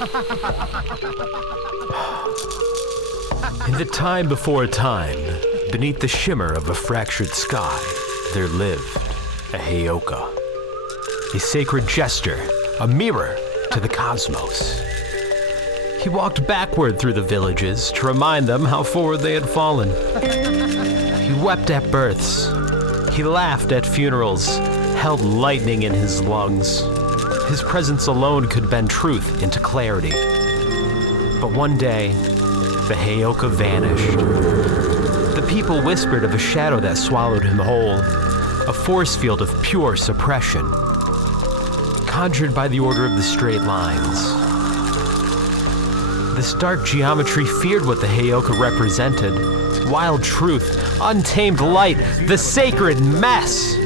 In the time before time, beneath the shimmer of a fractured sky, there lived a Heyoka, a sacred jester, a mirror to the cosmos. He walked backward through the villages to remind them how forward they had fallen. He wept at births. He laughed at funerals, held lightning in his lungs. His presence alone could bend truth into clarity. But one day, the Heyoka vanished. The people whispered of a shadow that swallowed him whole, a force field of pure suppression, conjured by the order of the straight lines. This dark geometry feared what the Heyoka represented: wild truth, untamed light, the sacred mess.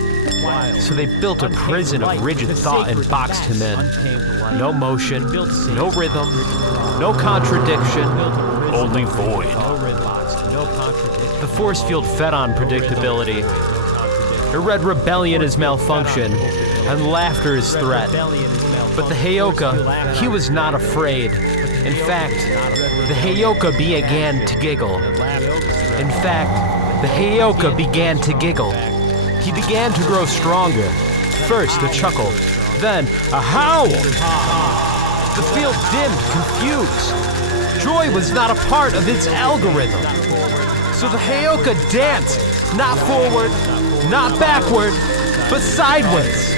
So they built a prison of rigid thought and boxed him in. No motion, no rhythm, no contradiction, only void. The force field fed on predictability. It read rebellion as malfunction, and laughter as threat. But the Heyoka, he was not afraid. In fact, the Heyoka began to giggle. In fact, the Heyoka began to giggle. He began to grow stronger. First a chuckle, then a howl. The field dimmed, confused. Joy was not a part of its algorithm. So the Heyoka danced, not forward, not backward, but sideways,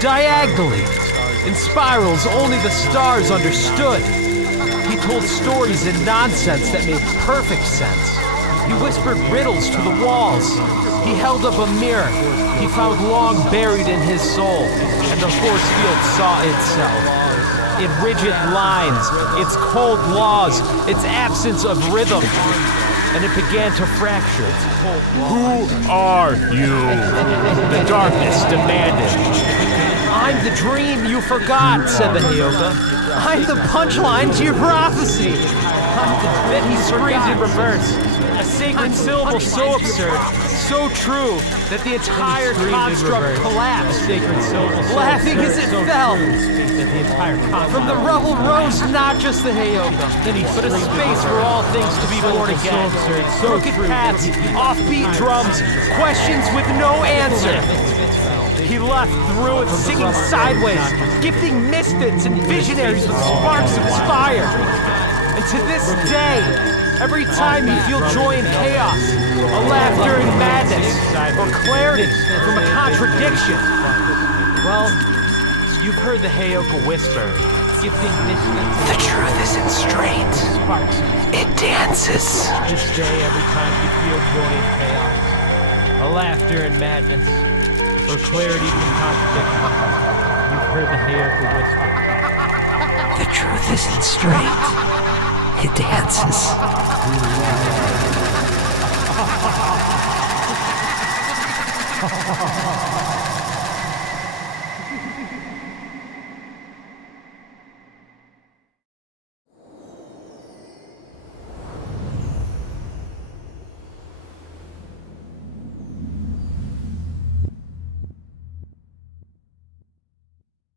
diagonally, in spirals only the stars understood. He told stories in nonsense that made perfect sense. He whispered riddles to the walls. He held up a mirror he found long buried in his soul, and the force field saw itself. In rigid lines, its cold laws, its absence of rhythm, and it began to fracture. Who are you? The darkness demanded. I'm the dream you forgot, said the Heyoka. I'm the punchline to your prophecy. Then he screamed in reverse, a sacred syllable so absurd, so true, that the entire construct collapsed, laughing as it fell. From the rubble rose not just the Heyoka, but a space for all things to be born again. Crooked paths, offbeat drums, questions with no answer. He left through it singing sideways, gifting misfits and visionaries with sparks of fire. And to this day, every time you feel joy in chaos, a laugh during madness, or clarity from a contradiction, well, you've heard the Heyoka whisper, gifting misfits. The truth isn't straight. Sparks. It dances. This day, every time you feel joy in chaos, a laughter in madness, or clarity from contradiction, you've heard the Heyoka whisper. The truth isn't straight. It dances.